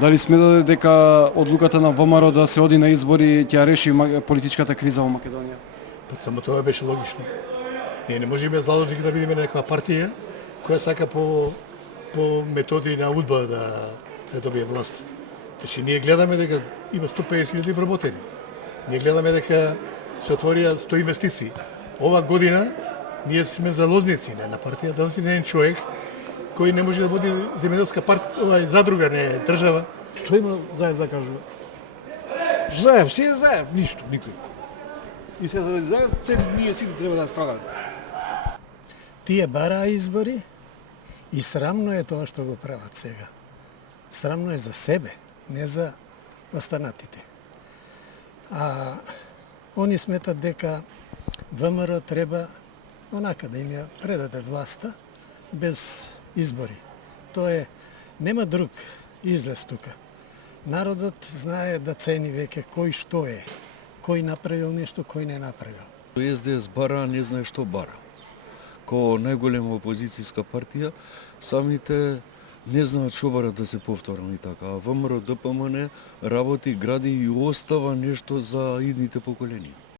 Дали смета дека одлуката на ВМРО да се оди на избори ќе ја реши политичката криза во Македонија? Па само тоа беше логично. Ние не можеме заложник да бидеме некаква партија која сака по методи на удба да добие власт. Значи ние гледаме дека има 150.000 вработени. Ние гледаме дека се отворија 100 инвестиции. Ова година ние сме залозници на партија, да си еден човек кој не може да води земјоделска задруга, не држава. Што има Заев да кажува? Заев, си е Заев, ништо, никој. И сега заради Заев, ние сите треба да страдаме. Тие бараа избори и срамно е тоа што го прават сега. Срамно е за себе, не за останатите. А они сметат дека ВМРО треба онака да им ја предаде власта без избори. Тоа е, нема друг излез тука. Народот знае да цени веќе кој што е, кој направил нешто, кој не направил. СДС бара, не знае што бара. Ко најголема опозицијска партија, самите не знаат што барат да се повторам и така. А ВМРО ДПМН работи, гради и остава нешто за идните поколенија.